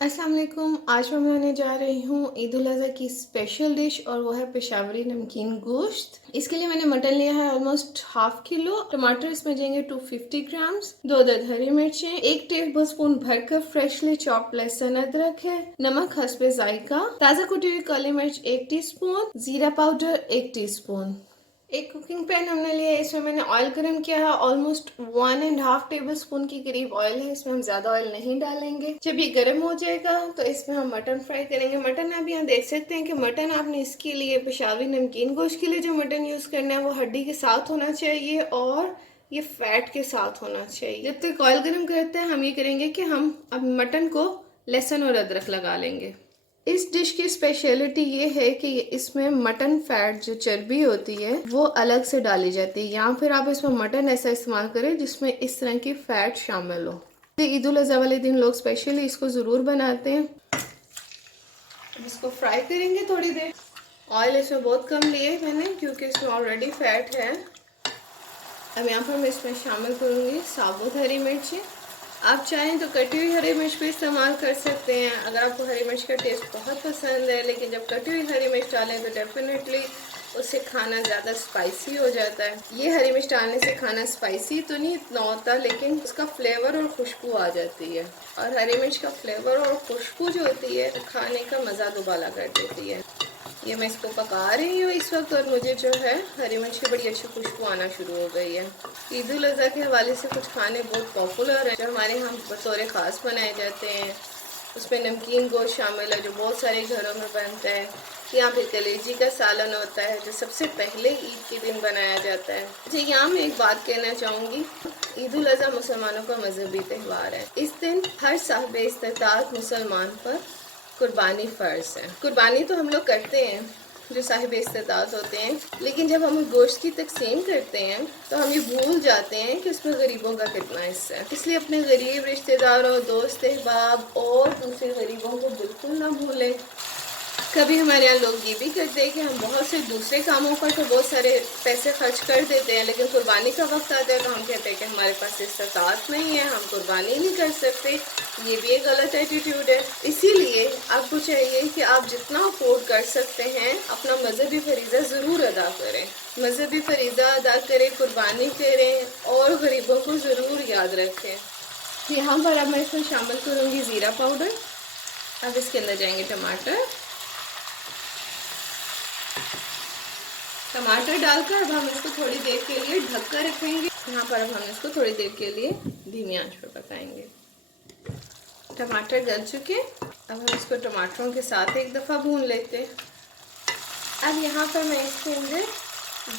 अस्सलाम वालेकुम। आज मैं बनाने जा रही हूँ ईद उल अज़हा की स्पेशल डिश और वो है पेशावरी नमकीन गोश्त। इसके लिए मैंने मटन लिया है ऑलमोस्ट हाफ किलो। टमाटर इसमें जाएंगे 250 ग्राम्स, 2 हरी मिर्चें, 1 टेबल स्पून भरकर फ्रेशली चॉप लहसुन अदरक है, नमक हस्बे जायका, ताज़ा कुटी हुई काली मिर्च 1 टीस्पून, जीरा पाउडर 1 टीस्पून। एक कुकिंग पैन हमने लिया है, इसमें मैंने ऑयल गरम किया है। ऑलमोस्ट 1.5 टेबल स्पून के करीब ऑयल है, इसमें हम ज्यादा ऑयल नहीं डालेंगे। जब ये गर्म हो जाएगा तो इसमें हम मटन फ्राई करेंगे। मटन आप यहाँ देख सकते हैं कि मटन आपने इसके लिए पेशावरी नमकीन गोश्त के लिए जो मटन यूज करना है वो हड्डी के साथ होना चाहिए और ये फैट के साथ होना चाहिए। जब तक ऑयल गर्म करते हैं हम ये करेंगे कि हम अब मटन को लहसुन और अदरक लगा लेंगे। इस डिश की स्पेशलिटी ये है कि इसमें मटन फैट जो चर्बी होती है वो अलग से डाली जाती है, या फिर आप इसमें मटन ऐसा इस्तेमाल करें जिसमें इस तरह की फैट शामिल हो। ईद उल अज़हा वाले दिन लोग स्पेशली इसको ज़रूर बनाते हैं। अब इसको फ्राई करेंगे थोड़ी देर। ऑयल इसमें बहुत कम लिए मैंने क्योंकि इसमें ऑलरेडी फैट है। अब यहाँ पर मैं इसमें शामिल करूँगी साबुत हरी मिर्ची। आप चाहें तो कटी हुई हरी मिर्च भी इस्तेमाल कर सकते हैं अगर आपको हरी मिर्च का टेस्ट बहुत पसंद है, लेकिन जब कटी हुई हरी मिर्च डालें तो डेफिनेटली उससे खाना ज़्यादा स्पाइसी हो जाता है। ये हरी मिर्च डालने से खाना स्पाइसी तो नहीं इतना होता, लेकिन उसका फ्लेवर और खुशबू आ जाती है, और हरी मिर्च का फ्लेवर और खुशबू जो होती है खाने का मज़ा दुबाला कर देती है। ये मैं इसको पका रही हूँ इस वक्त, और मुझे जो है हरी मिर्च की बड़ी अच्छी खुशबू आना शुरू हो गई है। ईद उल अज़हा के हवाले से कुछ खाने बहुत पॉपुलर हैं जो हमारे यहाँ बतौर ख़ास बनाए जाते हैं। उसमें नमकीन गोश्त शामिल है जो बहुत सारे घरों में बनता है। यहाँ पे कलेजी का सालन होता है जो सबसे पहले ईद के दिन बनाया जाता है। अच्छा, यहाँ मैं एक बात कहना चाहूँगी, ईद उल अज़हा मुसलमानों का मजहबी त्यौहार है। इस दिन हर साहिब इस्तिताअत मुसलमान पर कुर्बानी फ़र्ज है। कुर्बानी तो हम लोग करते हैं जो साहिब इस्तिताअत होते हैं, लेकिन जब हम गोश्त की तकसीम करते हैं तो हम ये भूल जाते हैं कि उसमें गरीबों का कितना हिस्सा है। इसलिए अपने गरीब रिश्तेदारों, दोस्त अहबाब और दूसरे गरीबों को बिल्कुल ना भूलें। कभी हमारे यहाँ लोग ये भी करते हैं कि हम बहुत से दूसरे कामों पर तो बहुत सारे पैसे खर्च कर देते हैं, लेकिन कुर्बानी का वक्त आता है तो हम कहते हैं कि हमारे पास इस्तात नहीं है, हम कुर्बानी नहीं कर सकते। ये भी एक गलत एटीट्यूड है। इसीलिए आपको चाहिए कि आप जितना अफोर्ड कर सकते हैं अपना मजहबी फरीज़ा ज़रूर अदा करें। मजहबी फरीज़ा अदा करें, कुर्बानी करें और गरीबों को ज़रूर याद रखें। यहाँ पर अब मैं इसमें शामिल करूँगी ज़ीरा पाउडर। अब इसके अंदर जाएंगे टमाटर। टमाटर डालकर अब हम इसको थोड़ी देर के लिए ढक कर रखेंगे। यहाँ पर अब हम इसको थोड़ी देर के लिए धीमी आंच पर पकाएंगे। टमाटर गल चुके, अब हम इसको टमाटरों के साथ एक दफ़ा भून लेते हैं। अब यहाँ पर मैं इसके अंदर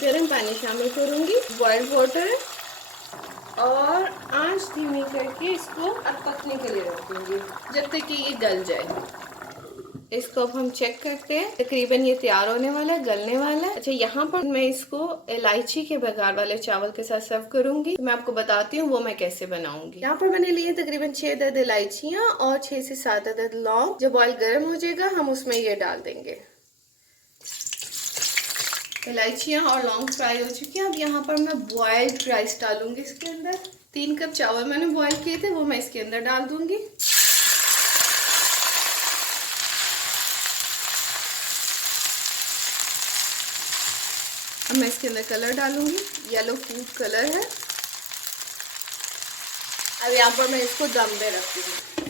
गर्म पानी शामिल करूँगी, बॉइल्ड वाटर, और आंच धीमी करके इसको अब पकने के लिए रखूँगी जब तक कि ये गल जाए। इसको अब हम चेक करते हैं, तकरीबन ये तैयार होने वाला है, गलने वाला है। अच्छा, यहाँ पर मैं इसको इलायची के बघार वाले चावल के साथ सर्व करूंगी। तो मैं आपको बताती हूँ वो मैं कैसे बनाऊंगी। यहाँ पर मैंने लिए तकरीबन 6 अदद इलायचियाँ और 6 से 7 अदद लौंग। जब ऑयल गर्म हो जाएगा हम उसमें ये डाल देंगे। इलायचियाँ और लौंग फ्राई हो चुकी हैं। अब यहाँ पर मैं बॉइल्ड राइस डालूंगी इसके अंदर। 3 कप चावल मैंने बॉयल किए थे वो मैं इसके अंदर डाल दूंगी। अब मैं इसके अंदर कलर डालूंगी, येलो फूड कलर है। अब यहाँ पर मैं इसको दम में रखूंगी।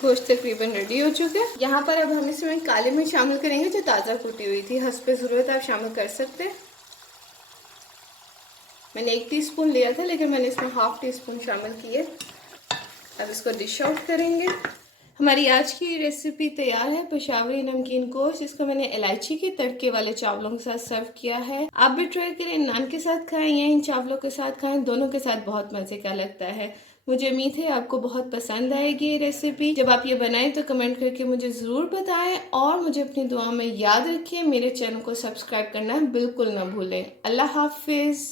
गोश्त तकरीबन रेडी हो चुके हैं। यहाँ पर अब हम इसमें काली मिर्च शामिल करेंगे जो ताज़ा कुटी हुई थी। हस्बे ज़रूरत आप शामिल कर सकते हैं। मैंने 1 टीस्पून लिया था लेकिन मैंने इसमें हाफ टी स्पून शामिल किए। अब इसको डिश आउट करेंगे। हमारी आज की रेसिपी तैयार है, पेशावरी नमकीन गोश्त, जिसको मैंने इलायची के तड़के वाले चावलों के साथ सर्व किया है। आप भी ट्राई करें, नान के साथ खाएं या इन चावलों के साथ खाएं, दोनों के साथ बहुत मज़े का लगता है। मुझे उम्मीद है आपको बहुत पसंद आएगी ये रेसिपी। जब आप ये बनाएं तो कमेंट करके मुझे ज़रूर बताएं और मुझे अपनी दुआ में याद रखिए। मेरे चैनल को सब्सक्राइब करना बिल्कुल ना भूलें। अल्लाह हाफिज़।